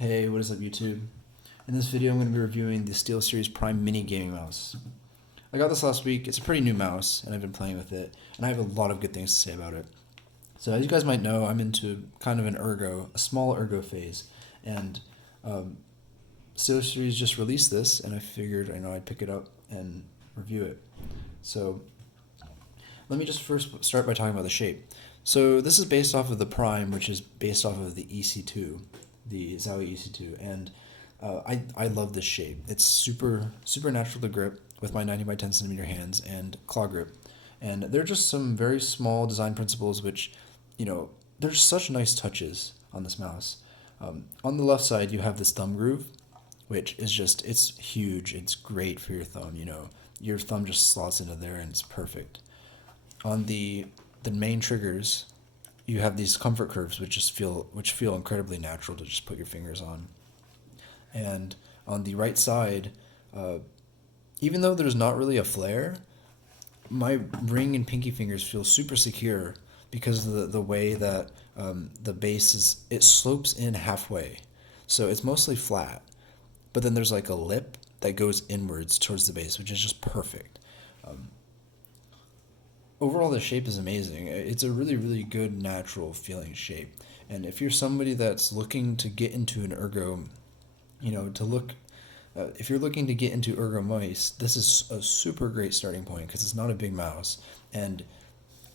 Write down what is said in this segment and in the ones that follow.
Hey, what is up YouTube? In this video I'm going to be reviewing the Steelseries Prime Mini Gaming Mouse. I got this last week. It's a pretty new mouse and I've been playing with it and I have a lot of good things to say about it. So as you guys might know, I'm into kind of a small ergo phase, and um, Steelseries just released this and I figured I'd pick it up and review it. So let me just first start by talking about the shape. So this is based off of the Prime, which is based off of the EC2, the Zowie EC2, and I love this shape. It's super natural to grip with my 90 by 10 centimeter hands and claw grip, and they're just some very small design principles which, there's such nice touches on this mouse. On the left side, you have this thumb groove, which is it's huge. It's great for your thumb. Your thumb just slots into there and it's perfect. On the main triggers, you have these comfort curves which feel incredibly natural to just put your fingers on. And on the right side, uh, even though there's not really a flare, my ring and pinky fingers feel super secure because of the way that the base it slopes in halfway. So it's mostly flat, but then there's like a lip that goes inwards towards the base, which is just perfect. Um, Overall, the shape is amazing. It's a really good natural feeling shape. And if you're somebody that's looking to get into an ergo, to look, if you're looking to get into ergo mice, this is a super great starting point because it's not a big mouse. And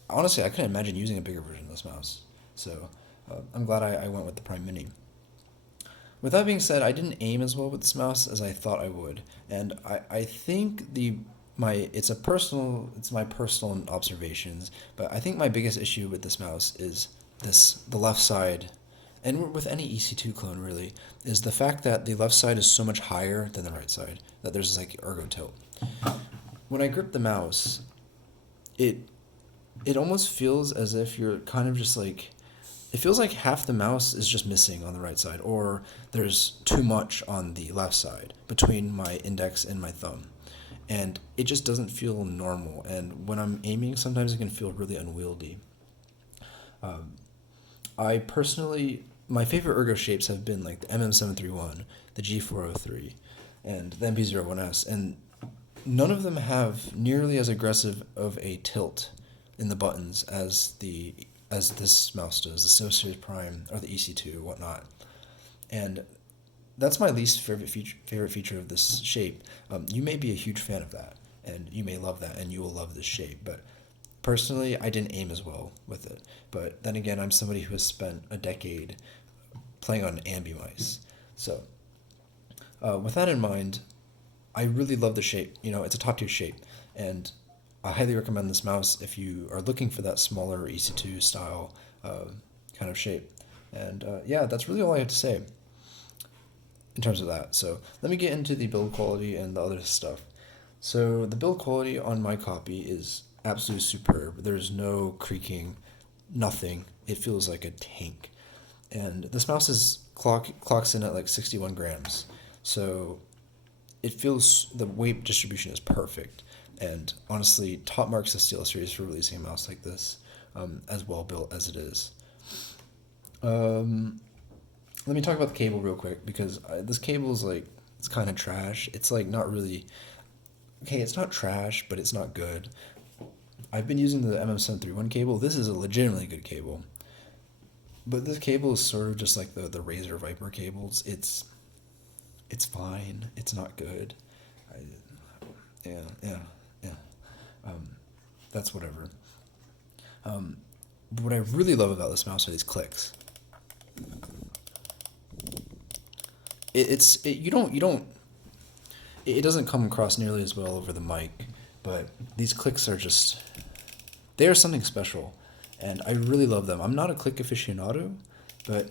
honestly, I couldn't imagine using a bigger version of this mouse. So I'm glad I went with the Prime Mini. With that being said, I didn't aim as well with this mouse as I thought I would, and I think it's my personal observations, but I think my biggest issue with this mouse is the left side, and with any EC2 clone really, is the fact that the left side is so much higher than the right side, that there's like ergo tilt. When I grip the mouse, it it almost feels as if you're kind of just like, it feels like half the mouse is just missing on the right side, or there's too much on the left side between my index and my thumb. And it just doesn't feel normal. And when I'm aiming, sometimes it can feel really unwieldy. Um, I personally, my favorite ergo shapes have been like the MM731, the G403, and the MP01S, and none of them have nearly as aggressive of a tilt in the buttons as this mouse does, the Steelseries Prime or the EC2 or whatnot. And that's my least favorite feature of this shape. You may be a huge fan of that, and you may love that, and you will love this shape. But personally, I didn't aim as well with it. But then again, I'm somebody who has spent a decade playing on ambi mice. So with that in mind, I really love the shape. It's a top tier shape, and I highly recommend this mouse if you are looking for that smaller EC2 style kind of shape. And yeah, that's really all I have to say in terms of that. So let me get into the build quality and the other stuff. So the build quality on my copy is absolutely superb. There's no creaking, nothing. It feels like a tank. And this mouse clocks in at like 61 grams. So it feels, the weight distribution is perfect. And honestly, top marks to Steelseries for releasing a mouse like this, as well built as it is. Let me talk about the cable real quick because this cable is like, it's kind of trash. It's like not really, okay, it's not trash, but it's not good. I've been using the MM731 cable. This is a legitimately good cable. But this cable is sort of just like the Razer Viper cables. It's fine. It's not good. I, yeah. Um, that's whatever. But what I really love about this mouse are these clicks. It doesn't come across nearly as well over the mic, but these clicks are just, they are something special, and I really love them. I'm not a click aficionado, but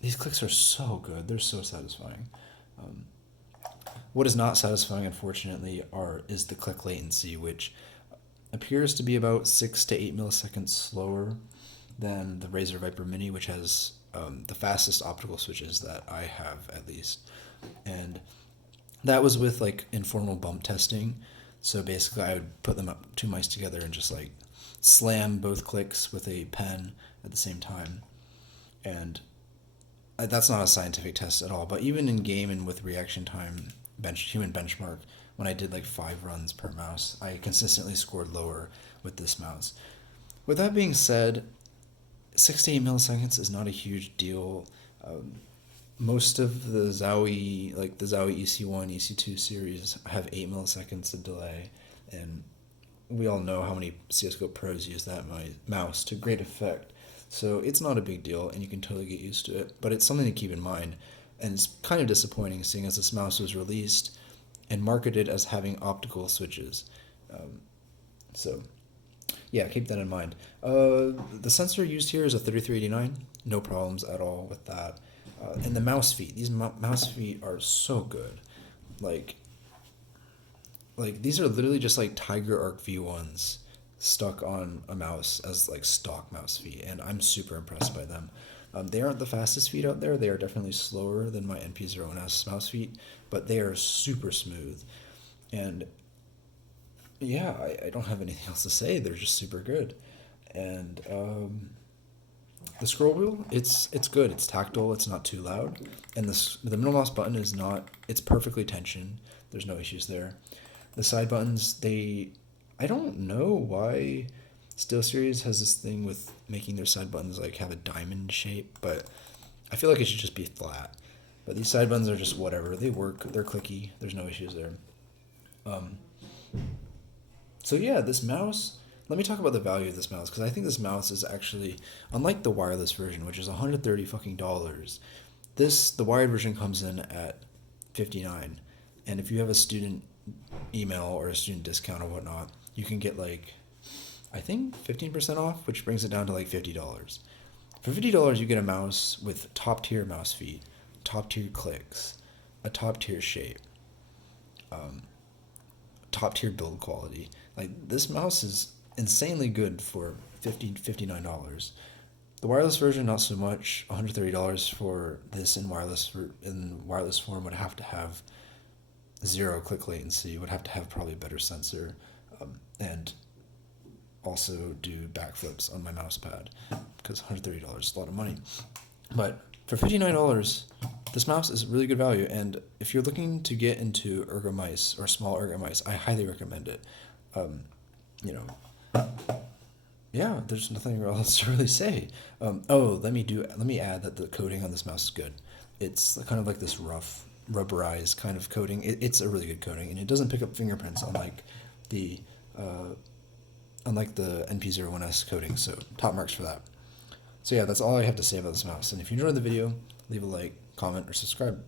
these clicks are so good. They're so satisfying. Um, what is not satisfying, unfortunately, is the click latency, which appears to be about 6 to 8 milliseconds slower than the Razer Viper Mini, which has the fastest optical switches that I have, at least. And that was with like informal bump testing. So basically, I would put them up two mice together and just like slam both clicks with a pen at the same time. And that's not a scientific test at all. But even in game and with reaction time, human benchmark, when I did like 5 runs per mouse, I consistently scored lower with this mouse. With that being said, 6 to 8 milliseconds is not a huge deal. Um, Most of the Zowie, like the Zowie EC1, EC2 series, have 8 milliseconds of delay, and we all know how many CSGO pros use that mouse to great effect. So it's not a big deal, and you can totally get used to it. But it's something to keep in mind, and it's kind of disappointing seeing as this mouse was released and marketed as having optical switches. Um, so yeah, keep that in mind. The sensor used here is a 3389. No problems at all with that. And the mouse feet. These mouse feet are so good. Like, these are literally just like Tiger Arc V1s stuck on a mouse as like stock mouse feet, and I'm super impressed by them. They aren't the fastest feet out there. They are definitely slower than my NP01S mouse feet, but they are super smooth. And yeah, I don't have anything else to say. They're just super good. And the scroll wheel, it's good. It's tactile. It's not too loud. And the middle mouse button is not. It's perfectly tensioned. There's no issues there. The side buttons, I don't know why Steelseries has this thing with making their side buttons like have a diamond shape, but I feel like it should just be flat. But these side buttons are just whatever. They work. They're clicky. There's no issues there. Um, so yeah, this mouse. Let me talk about the value of this mouse because I think this mouse is actually unlike the wireless version, which is 130 fucking dollars. The wired version comes in at 59, and if you have a student email or a student discount or whatnot, you can get like I think 15% off, which brings it down to like $50. For $50, you get a mouse with top tier mouse feet, top tier clicks, a top tier shape, um, top tier build quality. Like this mouse is insanely good for $59. The wireless version, not so much. $130 for this in wireless form would have to have zero click latency. Would have to have probably a better sensor, and also do backflips on my mouse pad because $130 is a lot of money. But for $59, this mouse is really good value. And if you're looking to get into ergo mice or small ergo mice, I highly recommend it. Um, you know, yeah, there's nothing else to really say. Let me add that the coating on this mouse is good. It's kind of like this rough, rubberized kind of coating. It's a really good coating, and it doesn't pick up fingerprints the uh, unlike the NP01S coating. So top marks for that. So yeah, that's all I have to say about this mouse. And if you enjoyed the video, leave a like, comment, or subscribe.